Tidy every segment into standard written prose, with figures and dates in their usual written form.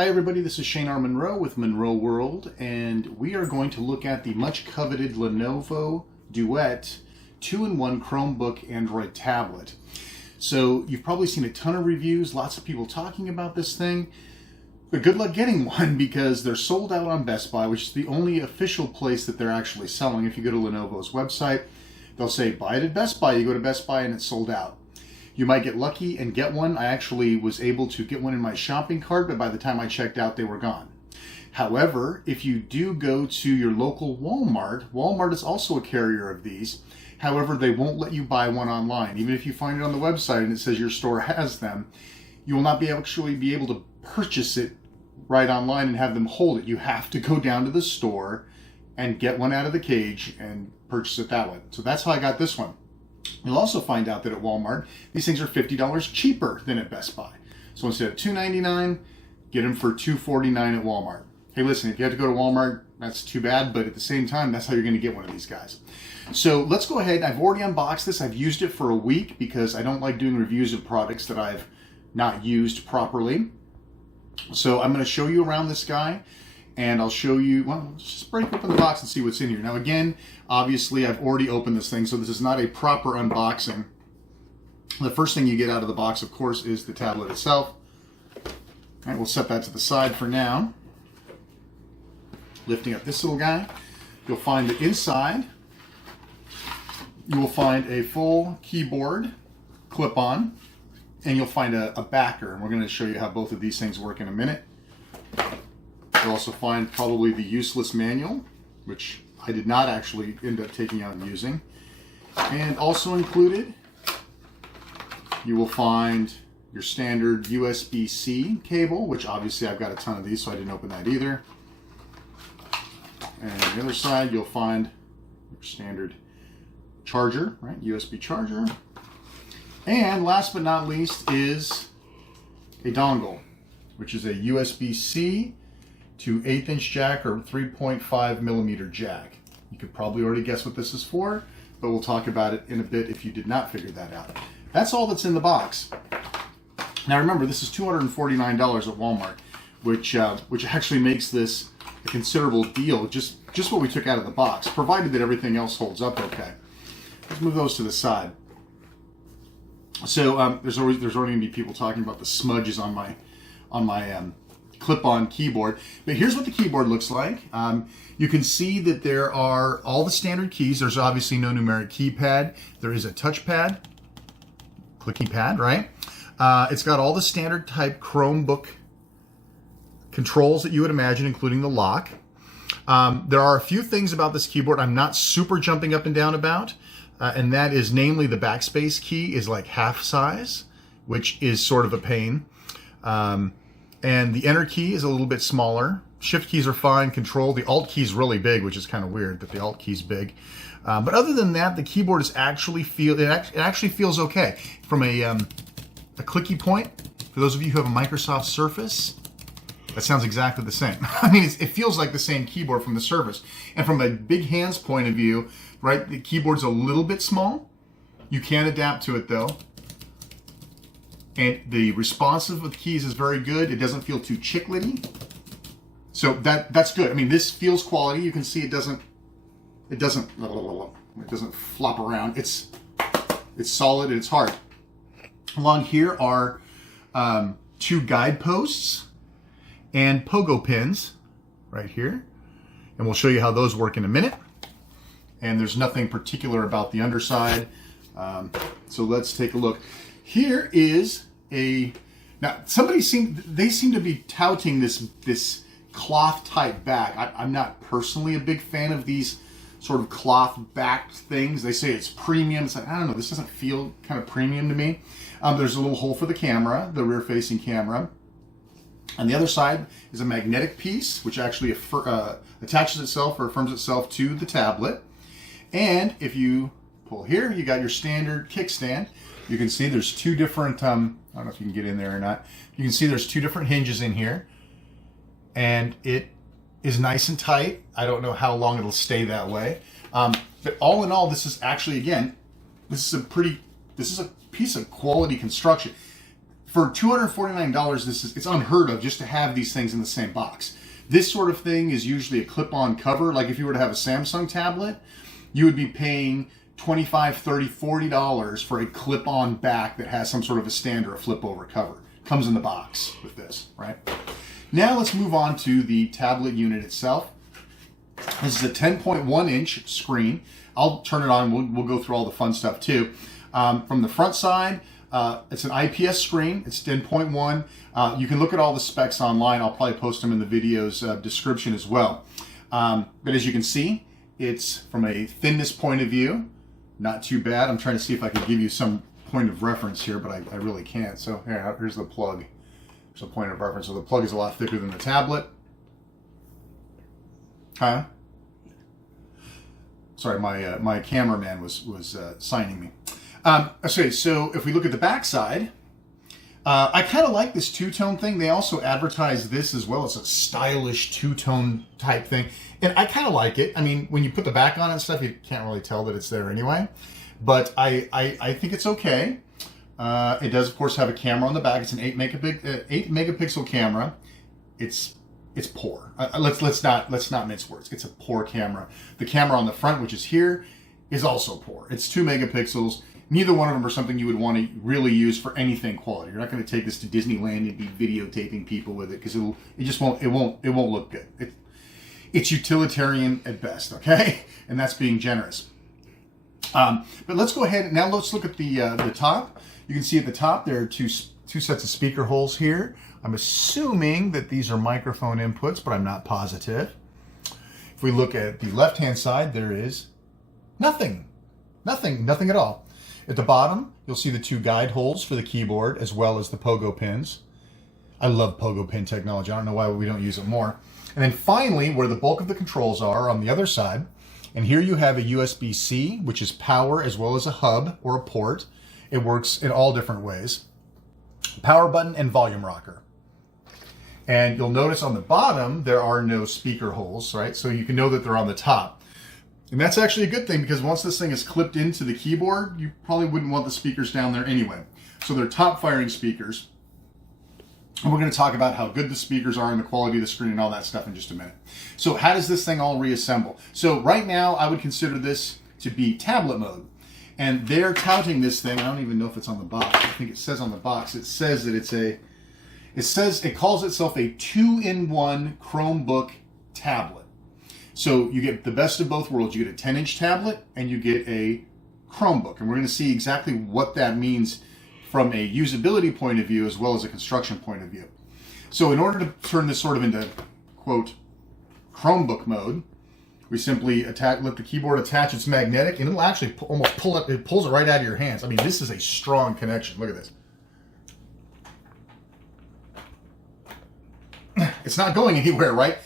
Hi everybody, this is Shane R. Monroe with Monroe World, and we are going to look at the much coveted Lenovo Duet 2-in-1 Chromebook Android tablet. So you've probably seen a ton of reviews, lots of people talking about this thing, but good luck getting one because they're sold out on Best Buy, which is the only official place that they're actually selling. If you go to Lenovo's website, they'll say buy it at Best Buy. You go to Best Buy and it's sold out. You might get lucky and get one. I actually was able to get one in my shopping cart, but by the time I checked out, they were gone. However, if you do go to your local Walmart, Walmart is also a carrier of these. However, they won't let you buy one online. Even if you find it on the website and it says your store has them, you will not be actually be able to purchase it right online and have them hold it. You have to go down to the store and get one out of the cage and purchase it that way. So that's how I got this one. You'll also find out that at Walmart, these things are $50 cheaper than at Best Buy. So instead of $2.99, get them for $2.49 at Walmart. Hey, listen, if you have to go to Walmart, that's too bad, but at the same time, that's how you're going to get one of these guys. So let's go ahead. I've already unboxed this. I've used it for a week because I don't like doing reviews of products that I've not used properly. So I'm going to show you around this guy. And I'll show you, well, let's just break open the box and see what's in here. Now again, obviously I've already opened this thing, so this is not a proper unboxing. The first thing you get out of the box, of course, is the tablet itself. All right, we'll set that to the side for now. Lifting up this little guy, you'll find that inside, you will find a full keyboard clip-on, and you'll find a backer. And we're going to show you how both of these things work in a minute. You'll also find probably the useless manual, which I did not actually end up taking out and using. And also included, you will find your standard USB-C cable, which obviously I've got a ton of these, so I didn't open that either. And on the other side, you'll find your standard charger, right? USB charger. And last but not least is a dongle, which is a USB-C to 1/8" jack or 3.5mm jack. You could probably already guess what this is for, but we'll talk about it in a bit if you did not figure that out. That's all that's in the box. Now remember, this is $249 at Walmart, which actually makes this a considerable deal, just what we took out of the box, provided that everything else holds up okay. Let's move those to the side. So there's already going to be people talking about the smudges on my clip-on keyboard, but here's what the keyboard looks like. You can see that there are all the standard keys. There's obviously no numeric keypad. There is a touchpad, clicky pad, right? It's got all the standard type Chromebook controls that you would imagine, including the lock. There are a few things about this keyboard I'm not super jumping up and down about, and that is namely the backspace key is like half size, which is sort of a pain. And the enter key is a little bit smaller. Shift keys are fine. Control, the alt key is really big, which is kind of weird that the alt key is big. But other than that, the keyboard is actually it actually feels okay. From a clicky point, for those of you who have a Microsoft Surface, that sounds exactly the same. I mean, it feels like the same keyboard from the Surface. And from a big hands point of view, right, the keyboard's a little bit small. You can adapt to it though. And the responsive of the keys is very good. It doesn't feel too chiclety. So that's good. I mean, this feels quality. You can see it doesn't flop around. It's solid and it's hard. Along here are 2 guideposts and pogo pins right here. And we'll show you how those work in a minute. And there's nothing particular about the underside. So let's take a look. Here is now they seem to be touting this cloth type back. I'm not personally a big fan of these sort of cloth backed things. They say it's premium. It's like, I don't know, this doesn't feel kind of premium to me. There's a little hole for the camera, the rear facing camera. On the other side is a magnetic piece, which actually attaches itself or affirms itself to the tablet. And if you pull here, you got your standard kickstand. You can see there's 2 different, I don't know if you can get in there or not. You can see there's 2 different hinges in here. And it is nice and tight. I don't know how long it'll stay that way. But all in all, this is actually, again, this is a piece of quality construction. for $249, it's unheard of just to have these things in the same box. This sort of thing is usually a clip-on cover. Like if you were to have a Samsung tablet, you would be paying $25, $30, $40 for a clip-on back that has some sort of a stand or a flip-over cover. Comes in the box with this, right? Now let's move on to the tablet unit itself. This is a 10.1-inch screen. I'll turn it on. We'll go through all the fun stuff too. From the front side, it's an IPS screen. It's 10.1. You can look at all the specs online. I'll probably post them in the video's description as well. But as you can see, it's from a thinness point of view, not too bad. I'm trying to see if I can give you some point of reference here, but I really can't. So here's the plug. There's a point of reference. So the plug is a lot thicker than the tablet. Huh? Sorry, my cameraman was signing me. Okay, so if we look at the back side, I kind of like this two-tone thing. They also advertise this as well. It's a stylish two-tone type thing. And I kind of like it. I mean, when you put the back on and stuff, you can't really tell that it's there anyway. But I think it's okay. It does, of course, have a camera on the back. It's an 8 megapixel camera. It's poor. Let's not mince words. It's a poor camera. The camera on the front, which is here, is also poor. It's 2 megapixels. Neither one of them are something you would want to really use for anything quality. You're not going to take this to Disneyland and be videotaping people with it because it won't look good. It's utilitarian at best, okay? And that's being generous. But let's go ahead and now let's look at the top. You can see at the top there are two sets of speaker holes here. I'm assuming that these are microphone inputs, but I'm not positive. If we look at the left-hand side, there is nothing at all. At the bottom, you'll see the 2 guide holes for the keyboard as well as the pogo pins. I love pogo pin technology. I don't know why we don't use it more. And then finally, where the bulk of the controls are on the other side, and here you have a USB-C, which is power as well as a hub or a port. It works in all different ways. Power button and volume rocker. And you'll notice on the bottom, there are no speaker holes, right? So you can know that they're on the top. And that's actually a good thing because once this thing is clipped into the keyboard, you probably wouldn't want the speakers down there anyway. So they're top firing speakers. And we're going to talk about how good the speakers are and the quality of the screen and all that stuff in just a minute. So how does this thing all reassemble? So right now, I would consider this to be tablet mode. And they're touting this thing. I don't even know if it's on the box. I think it says on the box. It says that it calls itself a 2-in-1 Chromebook tablet. So you get the best of both worlds. You get a 10-inch tablet and you get a Chromebook. And we're going to see exactly what that means from a usability point of view as well as a construction point of view. So in order to turn this sort of into, quote, Chromebook mode, we simply let the keyboard attach. It's magnetic, and it'll actually almost pull it. It pulls it right out of your hands. I mean, this is a strong connection. Look at this. It's not going anywhere, right?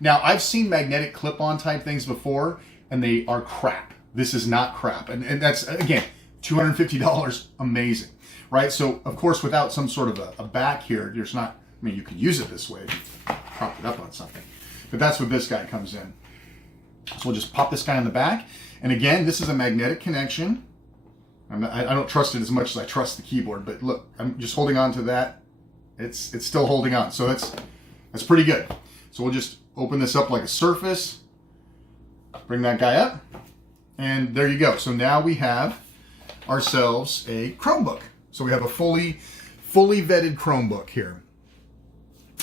Now, I've seen magnetic clip-on type things before, and they are crap. This is not crap. And that's, again, $250, amazing, right? So, of course, without some sort of a back here, there's not, I mean, you could use it this way if you prop it up on something. But that's where this guy comes in. So we'll just pop this guy on the back. And again, this is a magnetic connection. I don't trust it as much as I trust the keyboard, but look, I'm just holding on to that. It's still holding on. So that's pretty good. So we'll just open this up like a Surface, bring that guy up, and there you go. So now we have ourselves a Chromebook. So we have a fully vetted Chromebook here.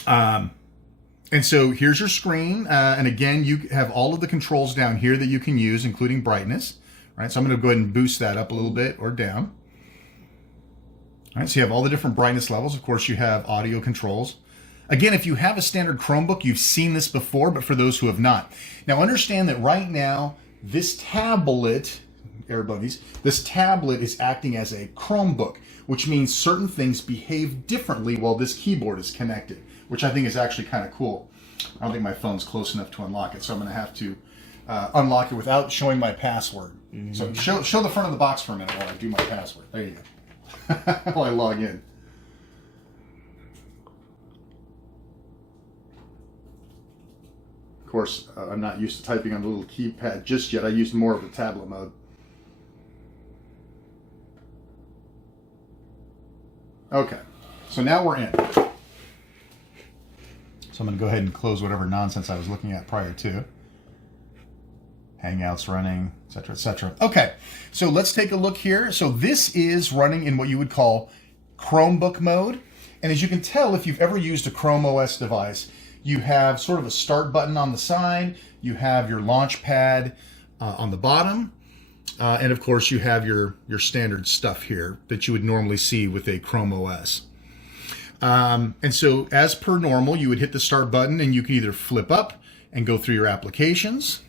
And so here's your screen. And again, you have all of the controls down here that you can use, including brightness. All right, so I'm going to go ahead and boost that up a little bit or down. All right, so you have all the different brightness levels. Of course, you have audio controls. Again, if you have a standard Chromebook, you've seen this before, but for those who have not. Now, understand that right now, this tablet, Air Bunnies, this tablet is acting as a Chromebook, which means certain things behave differently while this keyboard is connected, which I think is actually kind of cool. I don't think my phone's close enough to unlock it, so I'm going to have to unlock it without showing my password. Mm-hmm. So show the front of the box for a minute while I do my password. There you go. While I log in. Of course, I'm not used to typing on the little keypad just yet. I use more of the tablet mode. Okay, So now we're in. So I'm going to go ahead and close whatever nonsense I was looking at prior to. Hangouts running, etc., etc. Okay, so let's take a look here. So this is running in what you would call Chromebook mode. And as you can tell, if you've ever used a Chrome OS device, you have sort of a start button on the side, you have your launch pad on the bottom, and of course you have your standard stuff here that you would normally see with a Chrome OS. And so as per normal, you would hit the start button and you can either flip up and go through your applications,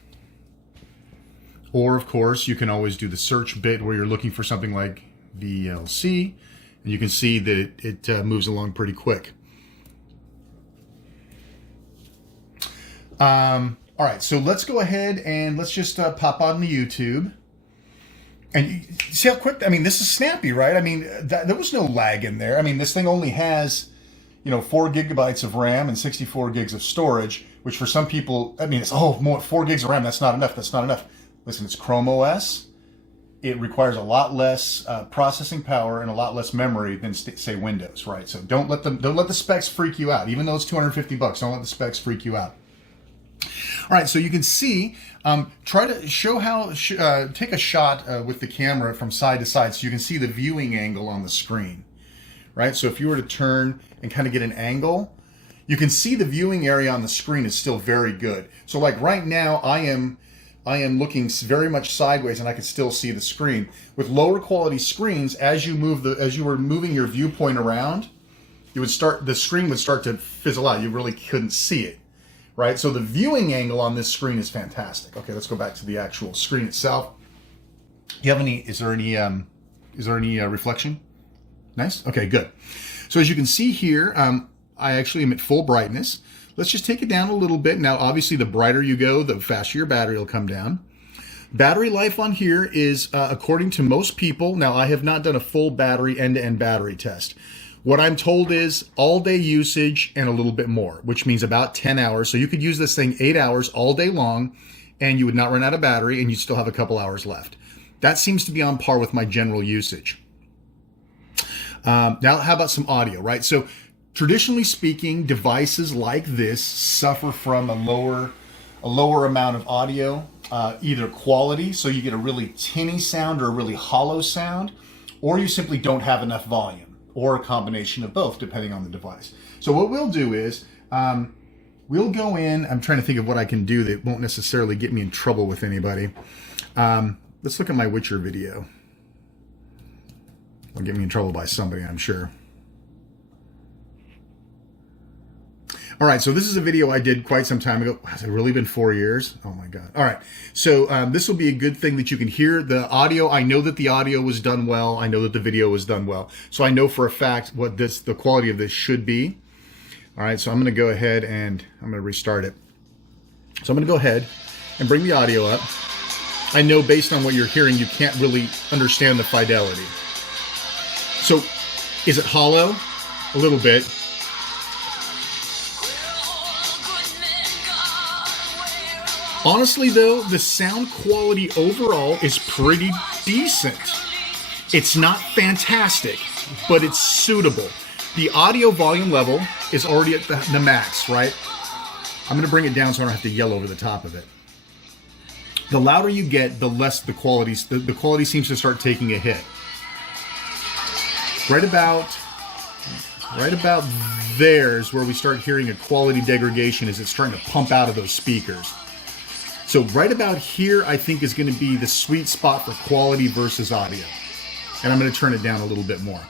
or of course you can always do the search bit where you're looking for something like VLC, and you can see that it moves along pretty quick. All right, so let's go ahead and let's just pop on the YouTube. And you see how quick, I mean, this is snappy, right? I mean, there was no lag in there. I mean, this thing only has, 4 gigabytes of RAM and 64 gigs of storage, which for some people, I mean, it's, 4 gigs of RAM, that's not enough, that's not enough. Listen, it's Chrome OS. It requires a lot less processing power and a lot less memory than, say, Windows, right? So don't let the specs freak you out. Even though it's $250, don't let the specs freak you out. All right, so you can see, try to show how, take a shot with the camera from side to side so you can see the viewing angle on the screen, right? So if you were to turn and kind of get an angle, you can see the viewing area on the screen is still very good. So like right now, I am looking very much sideways and I can still see the screen. With lower quality screens, as you were moving your viewpoint around, the screen would start to fizzle out. You really couldn't see it. Right, so the viewing angle on this screen is fantastic. Okay, let's go back to the actual screen itself. Is there any reflection? Nice. Okay, good. So as you can see here, I actually am at full brightness. Let's just take it down a little bit. Now, obviously, the brighter you go, the faster your battery will come down. Battery life on here is, according to most people, now I have not done a full battery end-to-end battery test. What I'm told is all day usage and a little bit more, which means about 10 hours. So you could use this thing 8 hours all day long and you would not run out of battery and you'd still have a couple hours left. That seems to be on par with my general usage. Now, how about some audio, right? So traditionally speaking, devices like this suffer from a lower amount of audio, either quality, so you get a really tinny sound or a really hollow sound, or you simply don't have enough volume, or a combination of both, depending on the device. So what we'll do is, we'll go in, I'm trying to think of what I can do that won't necessarily get me in trouble with anybody. Let's look at my Witcher video. It'll get me in trouble by somebody, I'm sure. All right, so this is a video I did quite some time ago. Has it really been 4 years? Oh my God. All right, so this will be a good thing that you can hear the audio. I know that the audio was done well. I know that the video was done well. So I know for a fact what the quality of this should be. All right, so I'm gonna go ahead and I'm gonna restart it. So I'm gonna go ahead and bring the audio up. I know based on what you're hearing, you can't really understand the fidelity. So is it hollow? A little bit. Honestly though, the sound quality overall is pretty decent. It's not fantastic, but it's suitable. The audio volume level is already at the max, right? I'm gonna bring it down so I don't have to yell over the top of it. The louder you get, the less the quality seems to start taking a hit. Right about there's where we start hearing a quality degradation as it's starting to pump out of those speakers. So right about here, I think, is going to be the sweet spot for quality versus audio. And I'm going to turn it down a little bit more.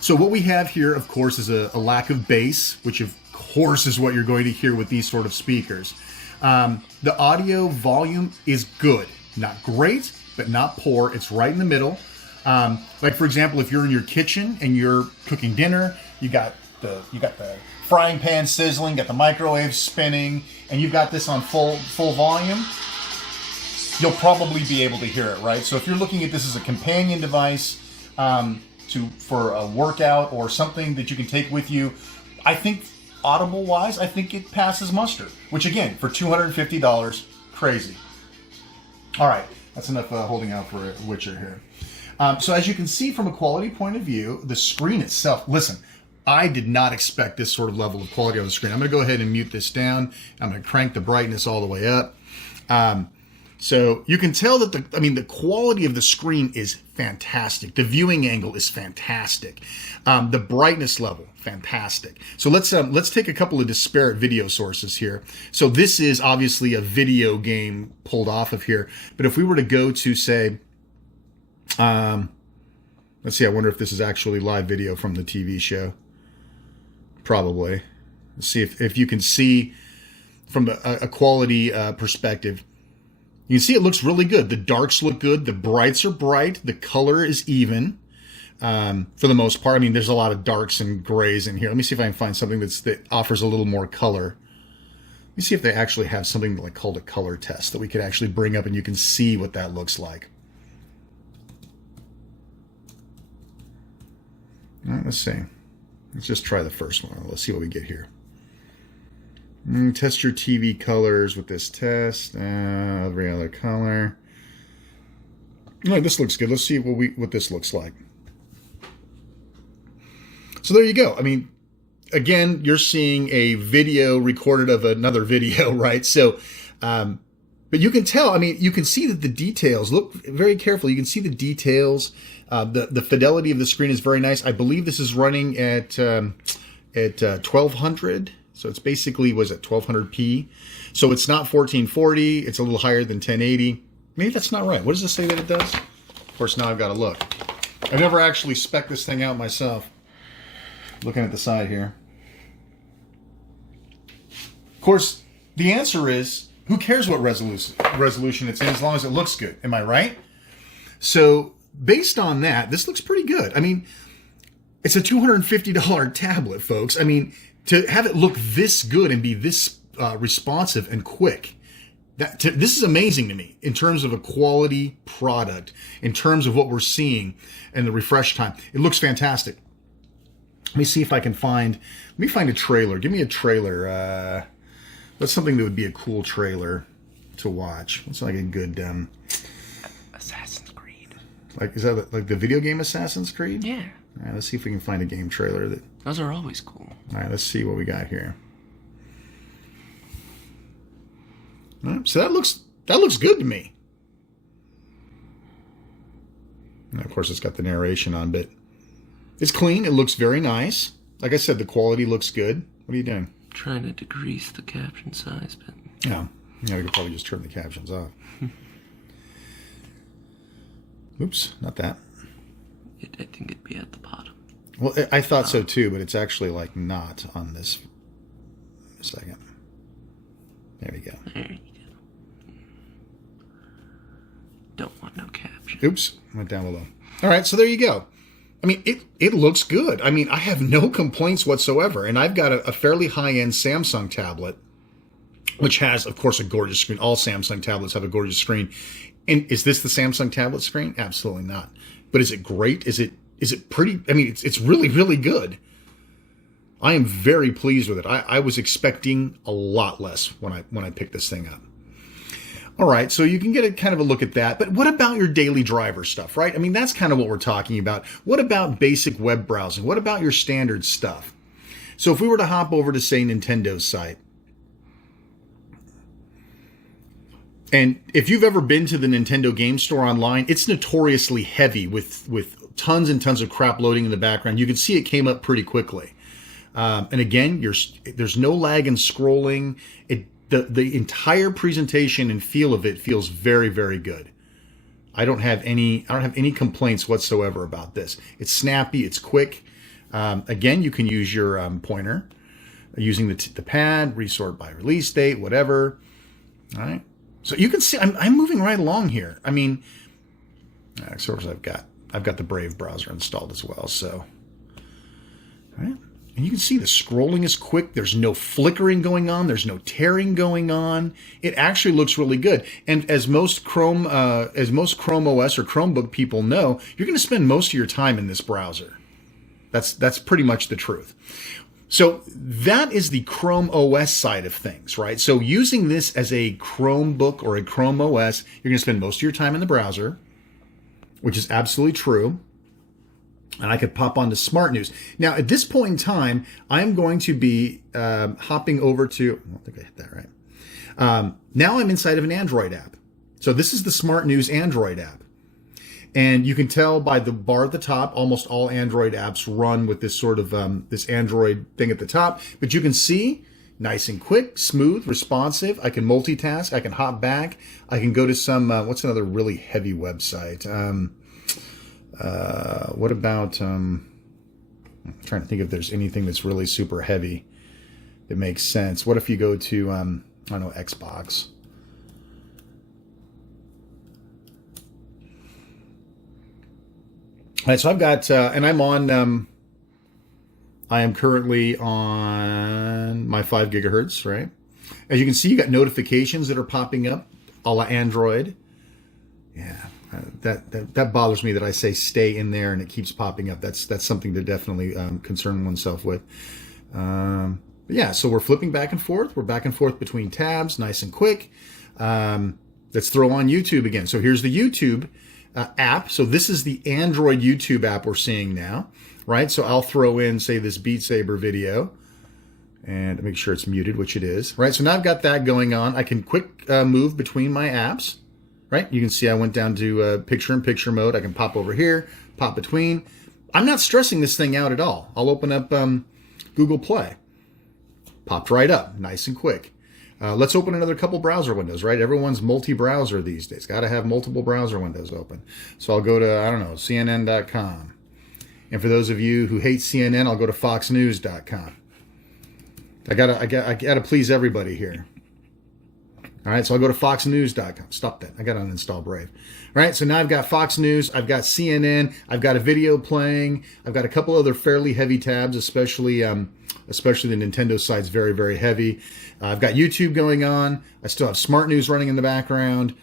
So what we have here, of course, is a lack of bass, which of course is what you're going to hear with these sort of speakers. The audio volume is good. Not great, but not poor. It's right in the middle. Like, for example, if you're in your kitchen and you're cooking dinner, you got the frying pan sizzling, got the microwave spinning, and you've got this on full volume, you'll probably be able to hear it, right? So if you're looking at this as a companion device for a workout or something that you can take with you, I think audible-wise, I think it passes muster, which again, for $250, crazy. All right, that's enough holding out for Witcher here. So as you can see from a quality point of view, the screen itself, listen, I did not expect this sort of level of quality on the screen. I'm going to go ahead and mute this down. I'm going to crank the brightness all the way up. So you can tell that the quality of the screen is fantastic. The viewing angle is fantastic. The brightness level, fantastic. So let's take a couple of disparate video sources here. So this is obviously a video game pulled off of here. But if we were to go to, say, let's see, I wonder if this is actually live video from the TV show. Probably. Let's see if you can see from a quality perspective. You can see it looks really good. The darks look good. The brights are bright. The color is even for the most part. I mean, there's a lot of darks and grays in here. Let me see if I can find something that offers a little more color. Let me see if they actually have something like called a color test that we could actually bring up and you can see what that looks like. All right, let's see. Let's just try the first one. Let's see what we get here. Test your TV colors with this test. Every other color. No, this looks good. Let's see what this looks like. So there you go. I mean, again, you're seeing a video recorded of another video, right? So, but you can tell. I mean, you can see that the details. Look very carefully. You can see the details. The fidelity of the screen is very nice. I believe this is running at 1200. So it's basically, was it 1200p? So it's not 1440. It's a little higher than 1080. Maybe that's not right. What does it say that it does? Of course, now I've got to look. I've never actually spec'd this thing out myself. Looking at the side here. Of course, the answer is, who cares what resolution it's in as long as it looks good? Am I right? So based on that, this looks pretty good. I mean, it's a $250 tablet, folks. I mean, to have it look this good and be this responsive and quick, this is amazing to me in terms of a quality product, in terms of what we're seeing and the refresh time. It looks fantastic. Let me see if I can find a trailer. Give me a trailer. What's something that would be a cool trailer to watch? What's like a good Assassin's Creed. Like, is that like the video game Assassin's Creed? Yeah. All right, let's see if we can find a game trailer that. Those are always cool. All right, let's see what we got here. All right, so that looks good to me. And of course, it's got the narration on, but it's clean. It looks very nice. Like I said, the quality looks good. What are you doing? Trying to decrease the caption size, but yeah, we could probably just turn the captions off. Oops, not that. I think it'd be at the bottom. Well, I thought so too, but it's actually like not on this. A second. There we go. There you go. Don't want no caption. Oops, went down below. All right, so there you go. I mean, it looks good. I mean, I have no complaints whatsoever. And I've got a fairly high-end Samsung tablet, which has, of course, a gorgeous screen. All Samsung tablets have a gorgeous screen. And is this the Samsung tablet screen? Absolutely not. But is it great? Is it pretty? I mean, it's really, really good. I am very pleased with it. I was expecting a lot less when I picked this thing up. All right, so you can get a kind of a look at that. But what about your daily driver stuff, right? I mean, that's kind of what we're talking about. What about basic web browsing? What about your standard stuff? So if we were to hop over to, say, Nintendo's site, and if you've ever been to the Nintendo game store online, it's notoriously heavy with tons and tons of crap loading in the background. You can see it came up pretty quickly. And again, there's no lag in scrolling. The entire presentation and feel of it feels very, very good. I don't have any complaints whatsoever about this. It's snappy, it's quick. Again, you can use your pointer using the pad, resort by release date, whatever. All right. So you can see I'm moving right along here. I mean, of course I've got the Brave browser installed as well. So, all right. And you can see the scrolling is quick. There's no flickering going on. There's no tearing going on. It actually looks really good. And as most Chrome OS or Chromebook people know, you're going to spend most of your time in this browser. That's pretty much the truth. So that is the Chrome OS side of things, right? So using this as a Chromebook or a Chrome OS, you're going to spend most of your time in the browser, which is absolutely true. and I could pop onto Smart News. Now, at this point in time, I'm going to be hopping over to, I don't think I hit that right. Now I'm inside of an Android app. So this is the Smart News Android app. And you can tell by the bar at the top, almost all Android apps run with this sort of this Android thing at the top. But you can see, nice and quick, smooth, responsive. I can multitask. I can hop back. I can go to some, what's another really heavy website? What about, I'm trying to think if there's anything that's really super heavy that makes sense. What if you go to, I don't know, Xbox? All right, so I've got, and I'm on, I am currently on my 5 gigahertz, right? As you can see, you got notifications that are popping up, a la Android. Yeah. That bothers me that I say stay in there and it keeps popping up. That's something to definitely concern oneself with. Yeah, so we're flipping back and forth. We're back and forth between tabs, nice and quick. Let's throw on YouTube again. So here's the YouTube app. So this is the Android YouTube app we're seeing now, right? So I'll throw in, say, this Beat Saber video and make sure it's muted, which it is, right? So now I've got that going on. I can quick move between my apps. Right? You can see I went down to picture-in-picture mode. I can pop over here, pop between. I'm not stressing this thing out at all. I'll open up Google Play. Popped right up, nice and quick. Let's open another couple browser windows, right? Everyone's multi-browser these days. Got to have multiple browser windows open. So I'll go to, I don't know, CNN.com. And for those of you who hate CNN, I'll go to FoxNews.com. I gotta please everybody here. All right, so I'll go to foxnews.com. Stop that. I got to uninstall Brave. All right, so now I've got Fox News. I've got CNN. I've got a video playing. I've got a couple other fairly heavy tabs, especially the Nintendo side's very, very heavy. I've got YouTube going on. I still have Smart News running in the background.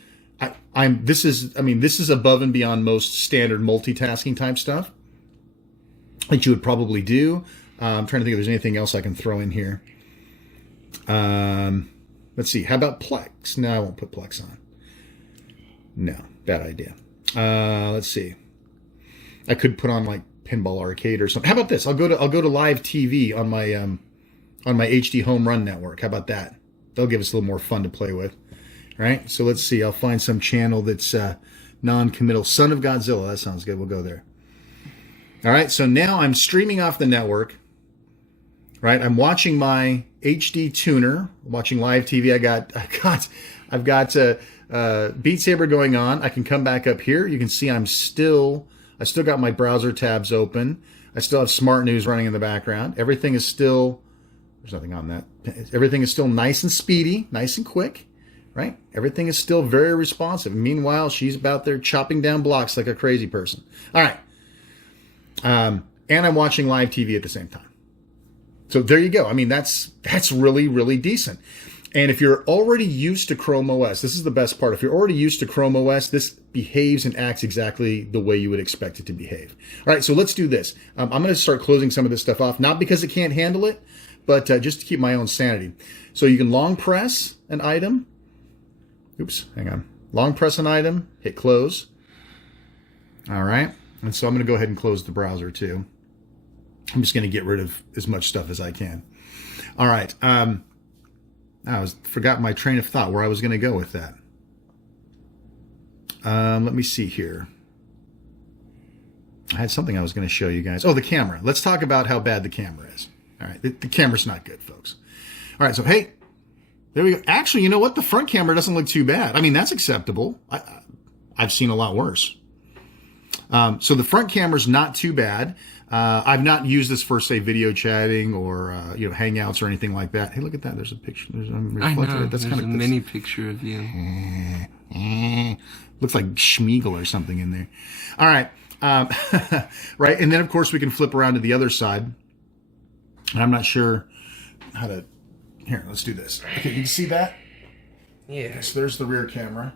This is above and beyond most standard multitasking type stuff that you would probably do. I'm trying to think if there's anything else I can throw in here. Let's see. How about Plex? No, I won't put Plex on. No, bad idea. Let's see. I could put on like Pinball Arcade or something. How about this? I'll go to live TV on my HD Home Run network. How about that? They'll give us a little more fun to play with. All right. So let's see. I'll find some channel that's non-committal. Son of Godzilla. That sounds good. We'll go there. All right. So now I'm streaming off the network. Right, I'm watching my HD tuner, watching live TV. I've got Beat Saber going on. I can come back up here. You can see I still got my browser tabs open. I still have Smart News running in the background. Everything is still, there's nothing on that. Everything is still nice and speedy, nice and quick, right? Everything is still very responsive. Meanwhile, she's about there chopping down blocks like a crazy person. All right, and I'm watching live TV at the same time. So there you go. I mean, that's really, really decent. And if you're already used to Chrome OS, this is the best part. If you're already used to Chrome OS, this behaves and acts exactly the way you would expect it to behave. All right, so let's do this. I'm going to start closing some of this stuff off, not because it can't handle it, but just to keep my own sanity. So you can long press an item. Oops, hang on. Long press an item, hit close. All right, and so I'm going to go ahead and close the browser too. I'm just going to get rid of as much stuff as I can. All right. Forgot my train of thought where I was going to go with that. Let me see here. I had something I was going to show you guys. Oh, the camera. Let's talk about how bad the camera is. All right. The camera's not good, folks. All right. So, hey, there we go. Actually, you know what? The front camera doesn't look too bad. I mean, that's acceptable. I've seen a lot worse. So the front camera's not too bad. I've not used this for, say, video chatting or Hangouts or anything like that. Hey, look at that! There's a picture. There's a reflector. I know. That's there's kind of a mini picture of you. Looks like Schmeagol or something in there. All right, right, and then of course we can flip around to the other side. And I'm not sure how to. Here, let's do this. Okay, you can see that? Yeah. So there's the rear camera.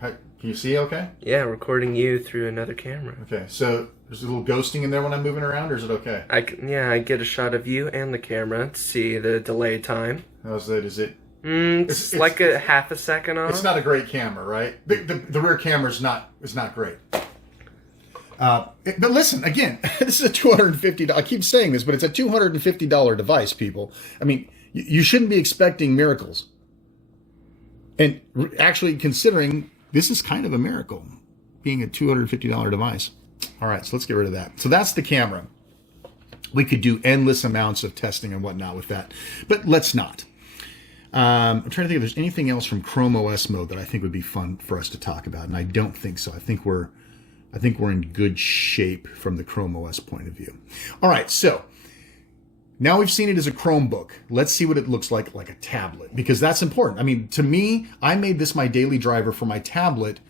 Can you see okay? Yeah, recording you through another camera. Okay, so there's a little ghosting in there when I'm moving around, or is it okay? I get a shot of you and the camera to see the delay time. How's that? Is it? It's like a half a second off. It's not a great camera, right? The rear camera is not great. But listen, again, this is a $250. I keep saying this, but it's a $250 device, people. I mean, you shouldn't be expecting miracles. And actually considering this is kind of a miracle, being a $250 device. All right, so let's get rid of that. So that's the camera. We could do endless amounts of testing and whatnot with that, but let's not. I'm trying to think if there's anything else from Chrome OS mode that I think would be fun for us to talk about, and I don't think so. I think we're in good shape from the Chrome OS point of view. All right, so now we've seen it as a Chromebook. Let's see what it looks like a tablet, because that's important. I mean, to me, I made this my daily driver for my tablet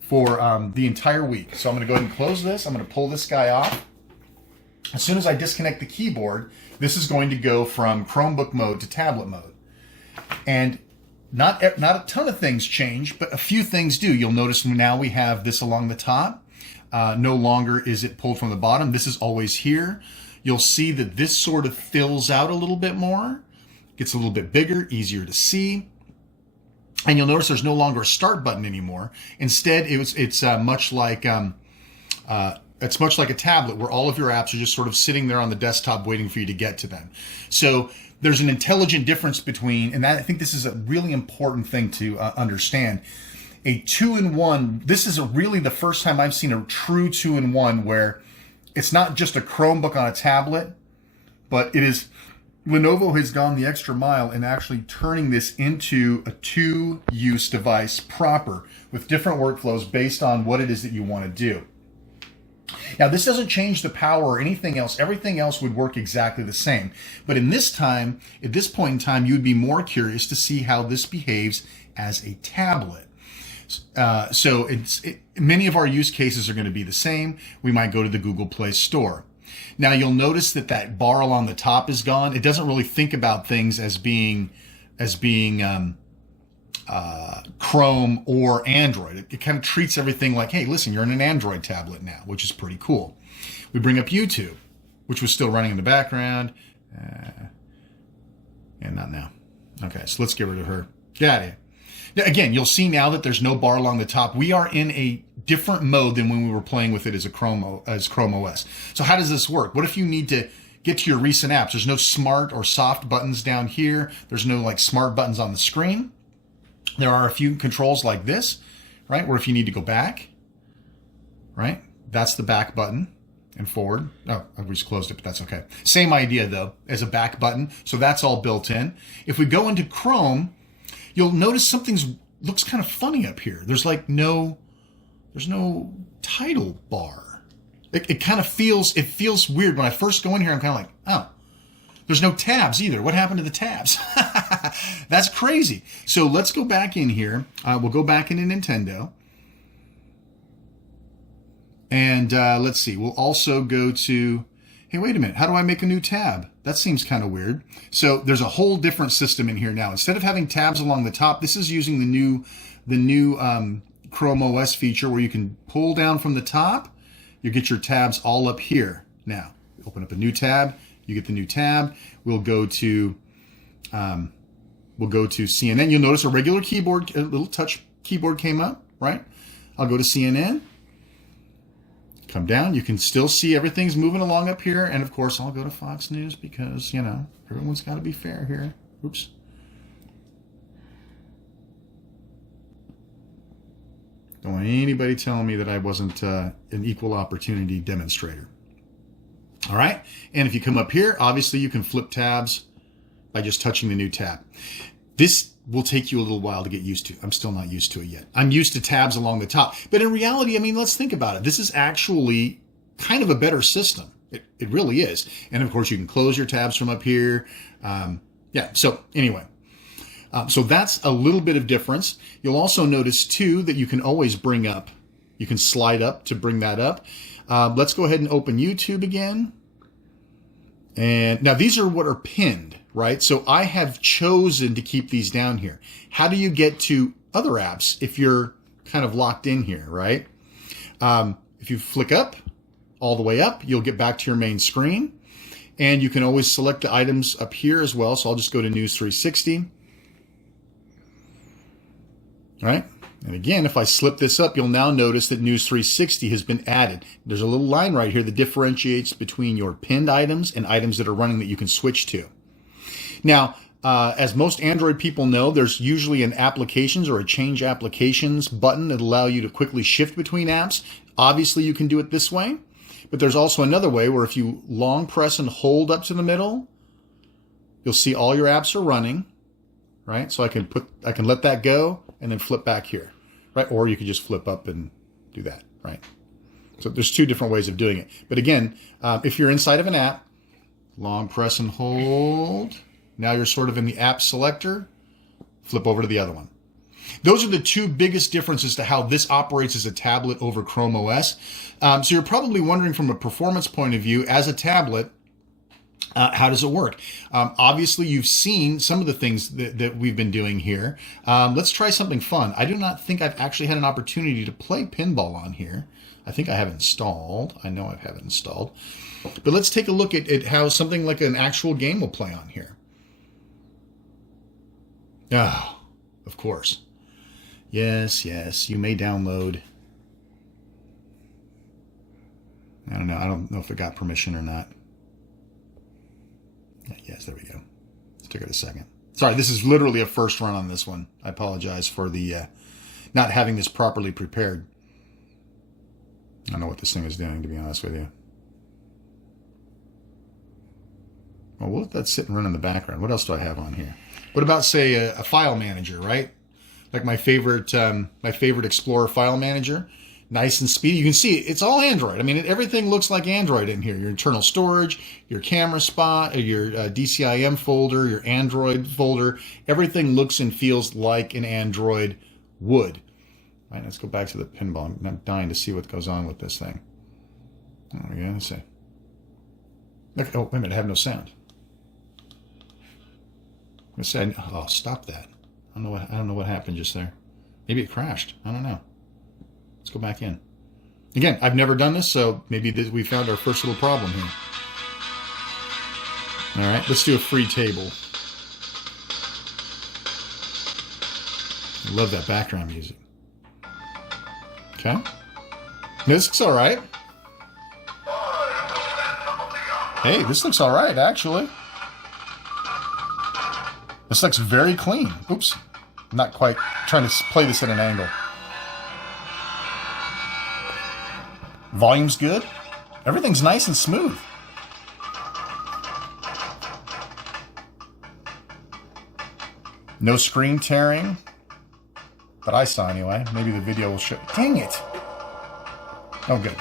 for the entire week. So I'm going to go ahead and close this. I'm going to pull this guy off. As soon as I disconnect the keyboard, this is going to go from Chromebook mode to tablet mode. And not a ton of things change, but a few things do. You'll notice now we have this along the top. No longer is it pulled from the bottom. This is always here. You'll see that this sort of fills out a little bit more, gets a little bit bigger, easier to see. And you'll notice there's no longer a start button anymore. Instead, it's much like a tablet where all of your apps are just sort of sitting there on the desktop waiting for you to get to them. So there's an intelligent difference between, and I think this is a really important thing to understand. A 2-in-1, this is really the first time I've seen a true 2-in-1 where it's not just a Chromebook on a tablet, but it is, Lenovo has gone the extra mile in actually turning this into a 2-use device proper with different workflows based on what it is that you want to do. Now, this doesn't change the power or anything else. Everything else would work exactly the same. But in this time, at this point in time, you would be more curious to see how this behaves as a tablet. So many of our use cases are going to be the same. We might go to the Google Play Store. Now, you'll notice that bar along the top is gone. It doesn't really think about things as being Chrome or Android. It kind of treats everything like, hey, listen, you're in an Android tablet now, which is pretty cool. We bring up YouTube, which was still running in the background. And not now. Okay, so let's get rid of her. Get out of here. Now, again, you'll see now that there's no bar along the top. We are in a different mode than when we were playing with it as Chrome OS. So how does this work? What if you need to get to your recent apps? There's no smart or soft buttons down here. There's no like smart buttons on the screen. There are a few controls like this, right? Where if you need to go back, right? That's the back button and forward. Oh, I just closed it, but that's okay. Same idea though, as a back button. So that's all built in. If we go into Chrome, you'll notice something looks kind of funny up here. There's no title bar. It kind of feels weird. When I first go in here, I'm kind of like, oh, there's no tabs either. What happened to the tabs? That's crazy. So let's go back in here. We'll go back into Nintendo. And let's see. We'll also go to, hey, wait a minute. How do I make a new tab? That seems kind of weird. So there's a whole different system in here now. Instead of having tabs along the top, this is using the new Chrome OS feature where you can pull down from the top. You get your tabs all up here. Now, open up a new tab. You get the new tab. We'll go to CNN. You'll notice a regular keyboard, a little touch keyboard came up, right? I'll go to CNN. Come down. You can still see everything's moving along up here. And of course, I'll go to Fox News because, you know, everyone's got to be fair here. Oops. Don't want anybody telling me that I wasn't an equal opportunity demonstrator. All right. And if you come up here, obviously you can flip tabs by just touching the new tab. This will take you a little while to get used to. I'm still not used to it yet. I'm used to tabs along the top. But in reality, I mean, let's think about it. This is actually kind of a better system. It really is. And of course, you can close your tabs from up here. Yeah. So anyway, so that's a little bit of difference. You'll also notice too that you can always bring up, you can slide up to bring that up. Let's go ahead and open YouTube again. And now these are what are pinned, right? So I have chosen to keep these down here. How do you get to other apps if you're kind of locked in here, right? If you flick up, all the way up, you'll get back to your main screen. And you can always select the items up here as well. So I'll just go to News 360. All right? And again, if I slip this up, you'll now notice that News 360 has been added. There's a little line right here that differentiates between your pinned items and items that are running that you can switch to. Now, as most Android people know, there's usually an applications or a change applications button that allow you to quickly shift between apps. Obviously, you can do it this way, but there's also another way where if you long press and hold up to the middle, you'll see all your apps are running, right? So I can let that go and then flip back here, right? Or you could just flip up and do that, right? So there's two different ways of doing it. But again, if you're inside of an app, long press and hold. Now you're sort of in the app selector, flip over to the other one. Those are the two biggest differences to how this operates as a tablet over Chrome OS. So you're probably wondering from a performance point of view, as a tablet, how does it work? Obviously, you've seen some of the things that we've been doing here. Let's try something fun. I do not think I've actually had an opportunity to play pinball on here. I think I have it installed. I know I have it installed. But let's take a look at how something like an actual game will play on here. Oh, of course. Yes, you may download. I don't know. I don't know if it got permission or not. Yes, there we go. It took it a second. Sorry, this is literally a first run on this one. I apologize for the not having this properly prepared. I don't know what this thing is doing, to be honest with you. Well, we'll let that sit and run in the background. What else do I have on here? What about, say, a file manager, right? Like my favorite Explorer file manager. Nice and speedy. You can see it's all Android. I mean, everything looks like Android in here. Your internal storage, your camera spot, your DCIM folder, your Android folder. Everything looks and feels like an Android would. All right, let's go back to the pinball. I'm dying to see what goes on with this thing. There we go. Let's see. Okay. Oh, wait a minute. I have no sound. I'm gonna say, oh, stop that. I don't know what happened just there. Maybe it crashed. I don't know. Let's go back in. Again, I've never done this, so maybe we found our first little problem here. All right, let's do a free table. I love that background music. Okay. This looks all right. Hey, this looks all right, actually. This looks very clean. Oops. I'm not quite trying to play this at an angle. Volume's good. Everything's nice and smooth. No screen tearing. But I saw anyway. Maybe the video will show. Dang it. Oh, good.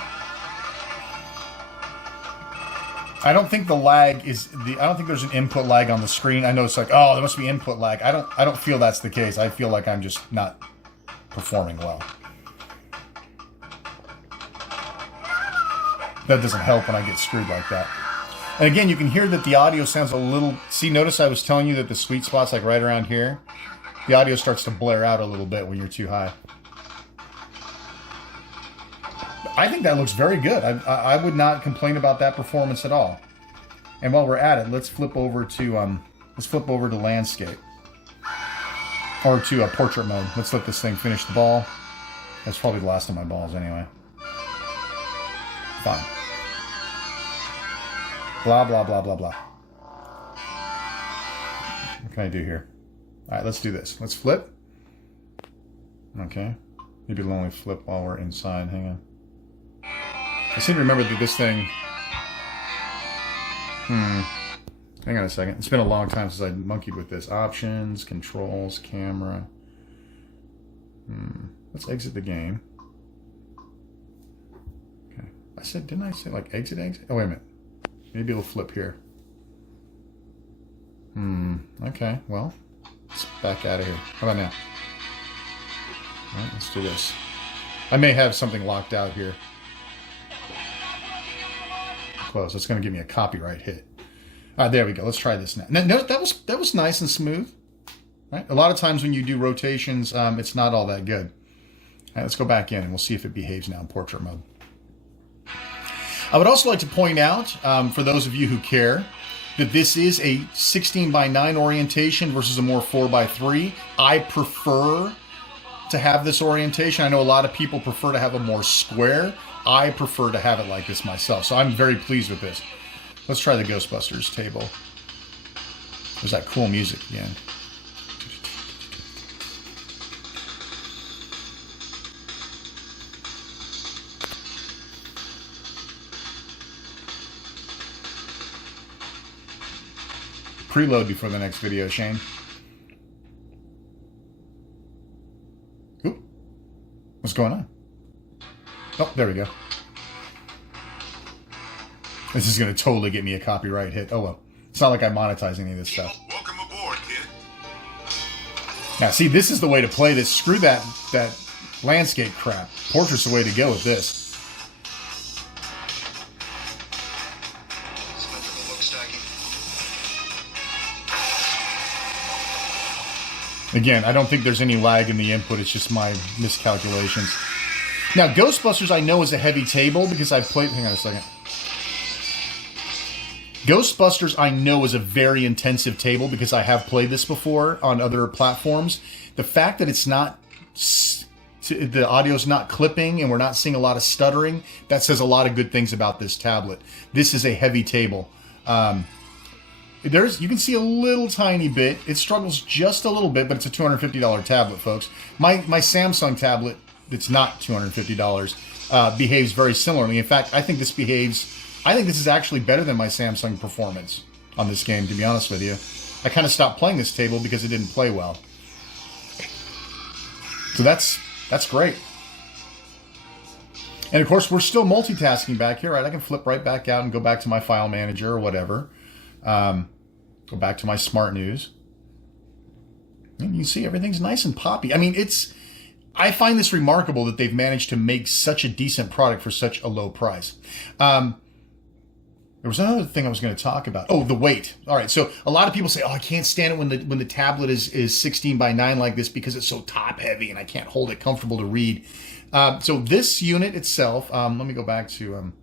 I don't think the lag is I don't think there's an input lag on the screen. I know it's like, oh, there must be input lag. I don't feel that's the case. I feel like I'm just not performing well. That doesn't help when I get screwed like that. And again, you can hear that the audio sounds a little... See, notice I was telling you that the sweet spot's like right around here. The audio starts to blare out a little bit when you're too high. I think that looks very good. I would not complain about that performance at all. And while we're at it, let's flip over to landscape. Or to portrait mode. Let's let this thing finish the ball. That's probably the last of my balls anyway. Fine. Blah, blah, blah, blah, blah. What can I do here? All right, let's do this. Let's flip. Okay. Maybe it'll only flip while we're inside. Hang on. I seem to remember that this thing... Hang on a second. It's been a long time since I monkeyed with this. Options, controls, camera. Let's exit the game. Okay. Didn't I say like exit? Oh, wait a minute. Maybe it'll flip here. Okay, well, let's back out of here. How about now? All right, let's do this. I may have something locked out here. Close. That's going to give me a copyright hit. All right, there we go. Let's try this now. No, that was nice and smooth. Right? A lot of times when you do rotations, it's not all that good. All right, let's go back in and we'll see if it behaves now in portrait mode. I would also like to point out, for those of you who care, that this is a 16:9 orientation versus a more 4:3. I prefer to have this orientation. I know a lot of people prefer to have a more square. I prefer to have it like this myself, so I'm very pleased with this. Let's try the Ghostbusters table. There's that cool music again. Preload before the next video, Shane. Oop. What's going on? Oh, there we go. This is going to totally get me a copyright hit. Oh, well. It's not like I monetize any of this stuff. Welcome aboard, kid. Now, see, this is the way to play this. Screw that landscape crap. Portrait's the way to go with this. Symmetrical look stacking. Again, I don't think there's any lag in the input. It's just my miscalculations. Now, Ghostbusters I know is a heavy table because I've played... Hang on a second. Ghostbusters I know is a very intensive table because I have played this before on other platforms. The fact that it's not... the audio's not clipping and we're not seeing a lot of stuttering, that says a lot of good things about this tablet. This is a heavy table. You can see a little tiny bit. It struggles just a little bit, but it's a $250 tablet, folks. My Samsung tablet, that's not $250, behaves very similarly. In fact, I think this is actually better than my Samsung performance on this game, to be honest with you. I kind of stopped playing this table because it didn't play well. So that's great. And of course, we're still multitasking back here, right? I can flip right back out and go back to my file manager or whatever. Go back to my smart news. And you see everything's nice and poppy. I mean, I find this remarkable that they've managed to make such a decent product for such a low price. There was another thing I was going to talk about. Oh, the weight. All right. So a lot of people say, oh, I can't stand it when the tablet is 16 by 9 like this because it's so top heavy and I can't hold it comfortable to read. So this unit itself, let me go back to,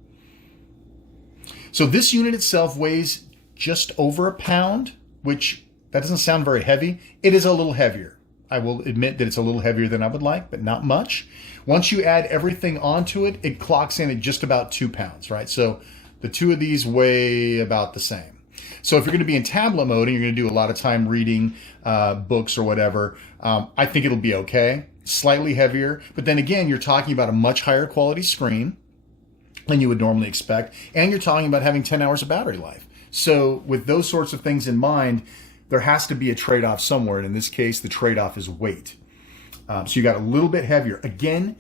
so this unit itself weighs just over a pound, which that doesn't sound very heavy. It is a little heavier. I will admit that it's a little heavier than I would like, but not much. Once you add everything onto it, it clocks in at just about 2 pounds, right? So the two of these weigh about the same. So if you're going to be in tablet mode and you're going to do a lot of time reading books or whatever, I think it'll be okay. Slightly heavier, but then again, you're talking about a much higher quality screen than you would normally expect, and you're talking about having 10 hours of battery life. So with those sorts of things in mind, there has to be a trade-off somewhere, and in this case, the trade-off is weight. So you got a little bit heavier. Again,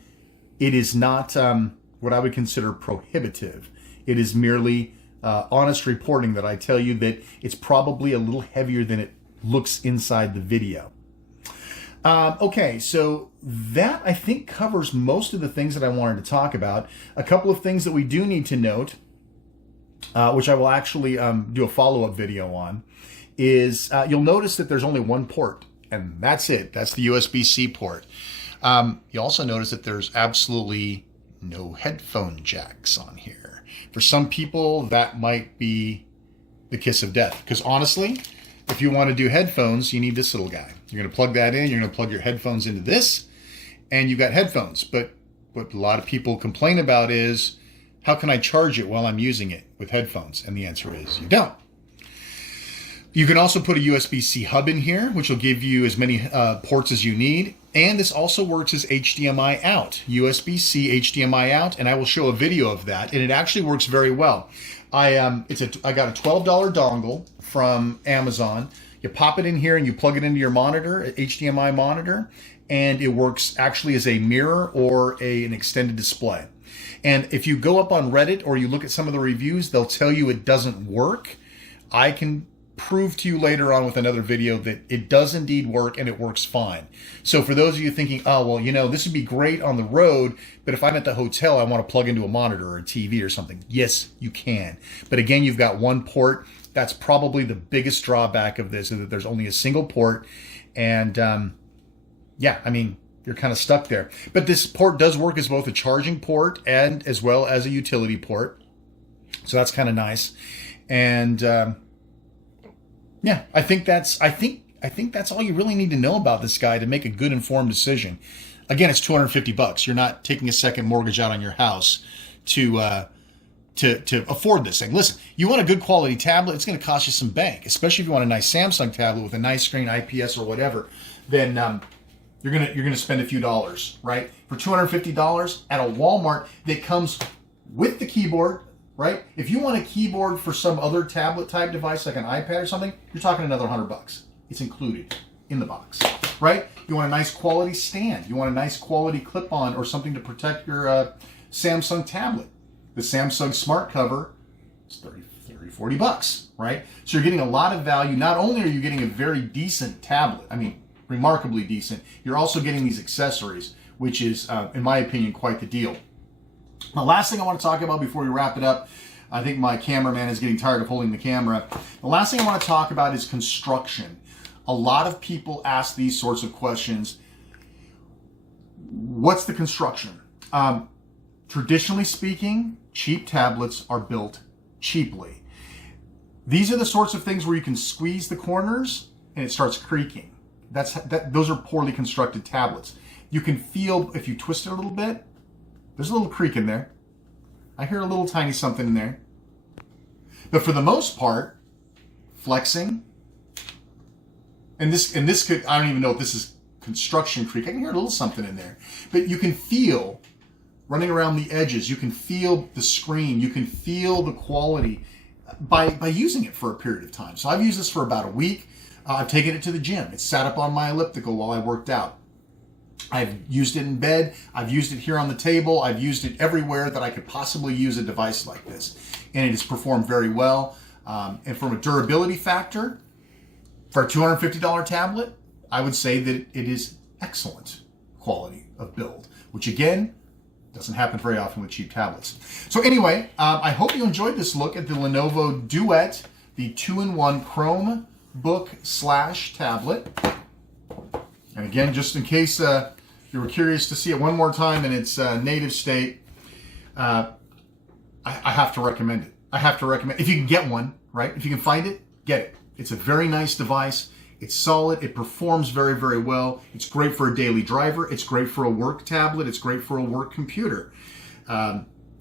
it is not what I would consider prohibitive. It is merely honest reporting that I tell you that it's probably a little heavier than it looks inside the video. Okay, so that I think covers most of the things that I wanted to talk about. A couple of things that we do need to note, which I will actually do a follow-up video on, is you'll notice that there's only one port, and that's it. That's the USB-C port. You also notice that there's absolutely no headphone jacks on here. For some people, that might be the kiss of death, because honestly, if you want to do headphones, you need this little guy. You're going to plug that in, you're going to plug your headphones into this, and you've got headphones. But what a lot of people complain about is, how can I charge it while I'm using it with headphones? And the answer is, you don't. You can also put a USB-C hub in here, which will give you as many ports as you need. And this also works as HDMI out, USB-C HDMI out, and I will show a video of that. And it actually works very well. I got a $12 dongle from Amazon. You pop it in here and you plug it into your monitor, HDMI monitor, and it works actually as a mirror or an extended display. And if you go up on Reddit or you look at some of the reviews, they'll tell you it doesn't work. I can prove to you later on with another video that it does indeed work and it works fine. So for those of you thinking, oh, well, you know, this would be great on the road, but if I'm at the hotel, I want to plug into a monitor or a TV or something. Yes, you can. But again, you've got one port. That's probably the biggest drawback of this, is that there's only a single port. And yeah, I mean, you're kind of stuck there. But this port does work as both a charging port and as well as a utility port. So that's kind of nice. And yeah, I think that's all you really need to know about this guy to make a good informed decision. again, it's $250. You're not taking a second mortgage out on your house to afford this thing. Listen, you want a good quality tablet, it's going to cost you some bank, especially if you want a nice Samsung tablet with a nice screen, IPS or whatever. Then you're gonna spend a few dollars, right? For $250 at a Walmart that comes with the keyboard, right? If you want a keyboard for some other tablet type device like an iPad or something, you're talking another $100. It's included in the box, right? You want a nice quality stand. You want a nice quality clip-on or something to protect your Samsung tablet. The Samsung Smart Cover is $40, right? So you're getting a lot of value. Not only are you getting a very decent tablet, I mean, remarkably decent, you're also getting these accessories, which is, in my opinion, quite the deal. The last thing I want to talk about before we wrap it up, I think my cameraman is getting tired of holding the camera. The last thing I want to talk about is construction. A lot of people ask these sorts of questions. What's the construction? Traditionally speaking, cheap tablets are built cheaply. These are the sorts of things where you can squeeze the corners and it starts creaking. Those are poorly constructed tablets. You can feel, if you twist it a little bit, there's a little creak in there. I hear a little tiny something in there. But for the most part, flexing, and this could, I don't even know if this is construction creak. I can hear a little something in there. But you can feel, running around the edges, you can feel the screen, you can feel the quality by using it for a period of time. So I've used this for about a week. I've taken it to the gym. It's sat up on my elliptical while I worked out. I've used it in bed. I've used it here on the table. I've used it everywhere that I could possibly use a device like this. And it has performed very well. And from a durability factor, for a $250 tablet, I would say that it is excellent quality of build, which again, doesn't happen very often with cheap tablets. So anyway, I hope you enjoyed this look at the Lenovo Duet, the 2-in-1 Chromebook / tablet. And again, just in case you were curious to see it one more time in its native state, I have to recommend it. I have to recommend, if you can get one, right? If you can find it, get it. It's a very nice device. It's solid. It performs very, very well. It's great for a daily driver. It's great for a work tablet. It's great for a work computer.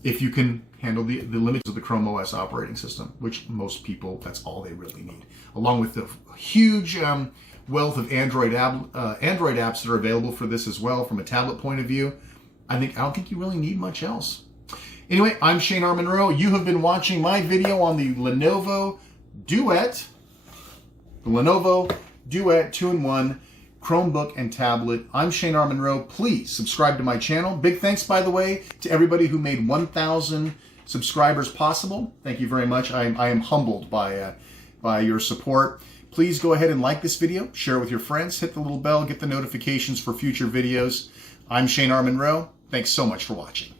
If you can handle the limits of the Chrome OS operating system, which most people, that's all they really need. Along with the huge wealth of Android apps that are available for this as well from a tablet point of view, I don't think you really need much else. Anyway, I'm Shane R. Monroe. You have been watching my video on the Lenovo Duet. The Lenovo Duet 2-in-1 Chromebook and tablet. I'm Shane R. Monroe. Please subscribe to my channel. Big thanks, by the way, to everybody who made 1,000 subscribers possible. Thank you very much. I am humbled by your support. Please go ahead and like this video, share it with your friends, hit the little bell, get the notifications for future videos. I'm Shane R. Monroe. Thanks so much for watching.